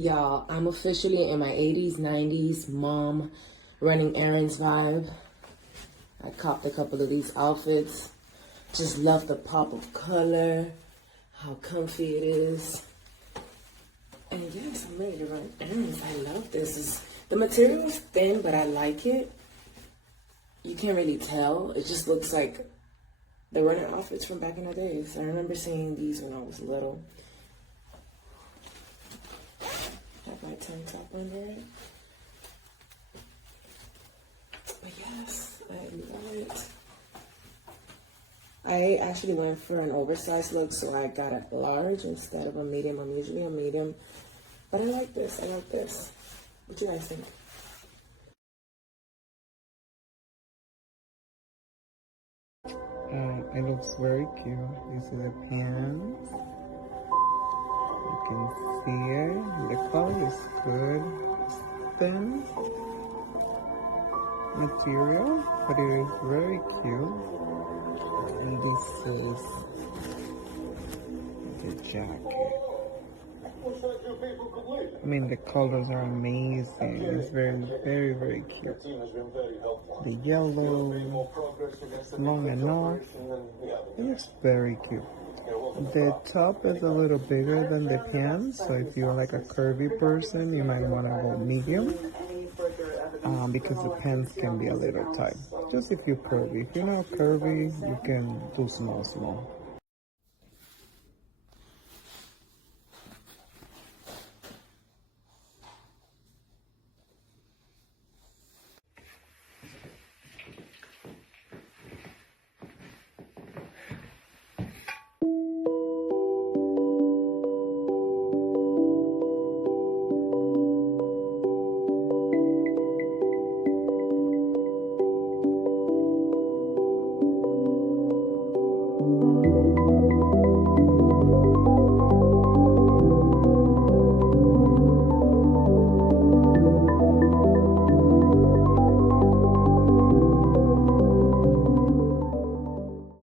Y'all, I'm officially in my 80s, 90s mom running errands vibe. I copped a couple of these outfits. Just love the pop of color, how comfy it is. And yes, I'm ready to run errands. I love this. The material is thin, but I like it. You can't really tell. It just looks like the running outfits from back in the days. I remember seeing these when I was little. Have my tank top under it. But yes, I love it. I actually went for an oversized look, so I got a large instead of a medium. I'm usually a medium. But I like this. I like this. What do you guys think? It looks very cute. These are the pants. You can see it. The color is good. It's thin material, but it is very cute. And this is the jacket. I mean, the colors are amazing. It's very, very, very cute. The yellow, long enough. It looks very cute. The top is a little bigger than the pants, so if you're like a curvy person, you might want to go medium, because the pants can be a little tight. Just if you're curvy. If you're not curvy, you can do small.